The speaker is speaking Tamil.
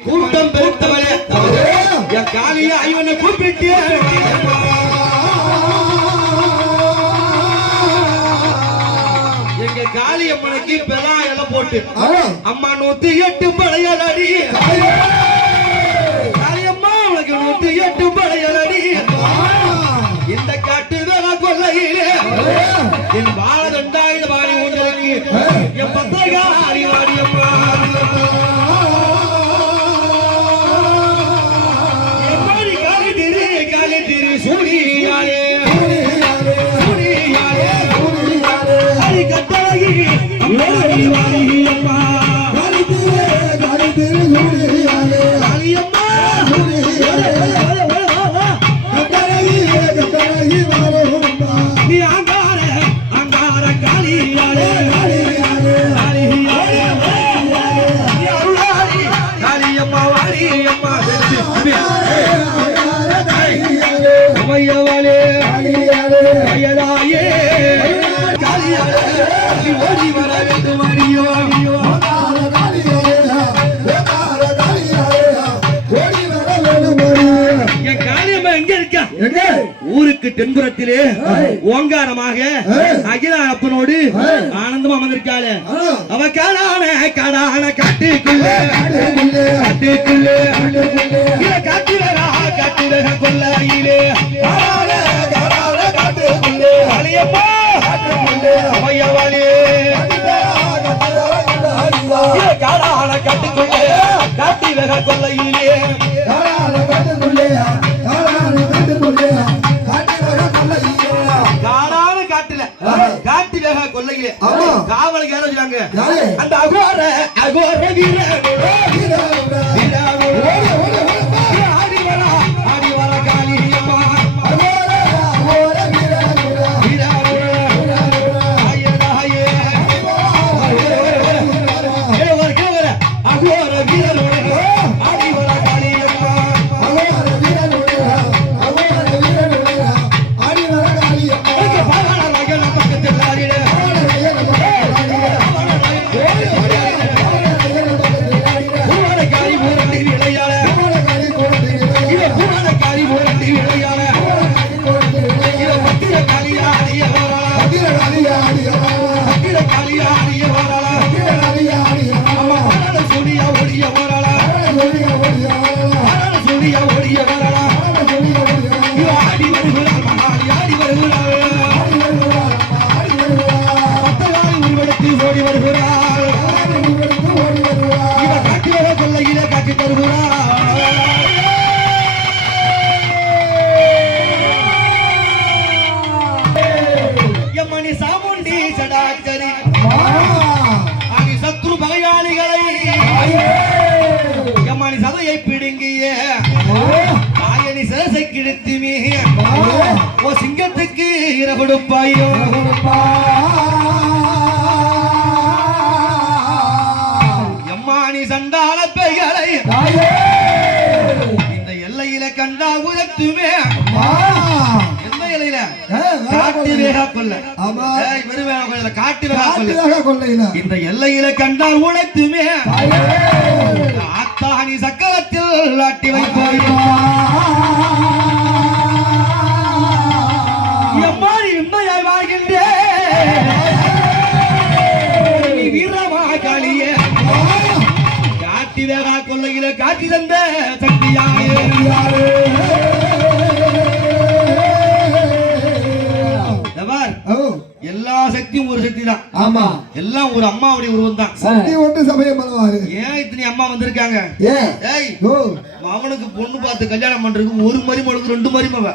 கூட்டம் பெருத்தவளே என் காலிய ஐவனை கூப்பிட்டு எங்க காளியம்மனுக்கு பெலா எல்லாம் போட்டு அம்மா 108 படையலடி காளியம்மா உனக்கு 108 படையலடி இந்த காட்டு வேலை கொல்லையிலே என் வாழ 2000 வாடி ஒன்றிருக்கு என் பத்தகாரி வாடியம்மா சூரியாலே சூரியாலே ஹரி கட்டளை ஓடி வாடி அம்மா ஹரி திரு சூரியாலே ஹரி அம்மா சூரியாலே கட்டளை வாரோ அம்மா நீ அங்கார காளியாலே ஹரியாலே ஹரியாலே நீ அருளாரி காளி அம்மா வாடி அம்மா மையவாளே மையலாயே காளியாலே ஓடி வர வேண்டும் அடியோ என் காளியம்மா எங்க இருக்கா ஊருக்கு தென்புறத்திலே ஓங்காரமாக அகிலா அப்பனோடு ஆனந்தமா அமர்ந்திருக்காளே அவ காடான காட்டுக்குள்ளே காட்டுவரா கொல்லையிலே காளியம்மா மையவாளே காடான காட்டுக்குள்ளே காட்டி வெக கொல்லையிலே காடான காட்டுல காட்டி வெக கொல்லையிலே காவலுக்கு யாரும் வச்சாங்க அந்த அகோர ஓடி வருகிறார் காட்டி கொள்ளையிலே காட்டி தருகிறார் எம்மணி சாமுண்டி சடாச்சரி அணி சத்ரு பகையாளிகளை எம்மணி சதையை பிடுங்கிய ஆயனி சேசை கிழித்துமே ஓ சிங்கத்துக்கு இரவெடுப்பாயோ எம்மானி சண்டாள பெயரை இந்த எல்லையில கண்டா உயர்த்துமே எந்த எல்லையில காட்டு வேகா கொல்ல காட்டு வேகா கொல்ல இந்த எல்லையில கண்டால் உழைத்துமே ஆத்தாணி சக்கரத்தில் ஆட்டி வைப்பாய் எம்மாறி உண்மையாய் வாழ்கின்றே வீரமா காளியே காட்டி வேகா கொல்லையில காட்டி தந்த சக்தியாயே எல்லா சக்தியும் ஒரு சக்தி தான். ஆமா, எல்லாம் ஒரு அம்மாவுடைய உருவம் தான். சக்தி ஒன்று சமயம் பண்ணுவாரு. ஏன் இத்தனை அம்மா வந்திருக்காங்க? ஏய், அவனுக்கு பொண்ணு பார்த்து கல்யாணம் பண்றதுக்கு ஒரு மருமகளுக்கு 2 மருமக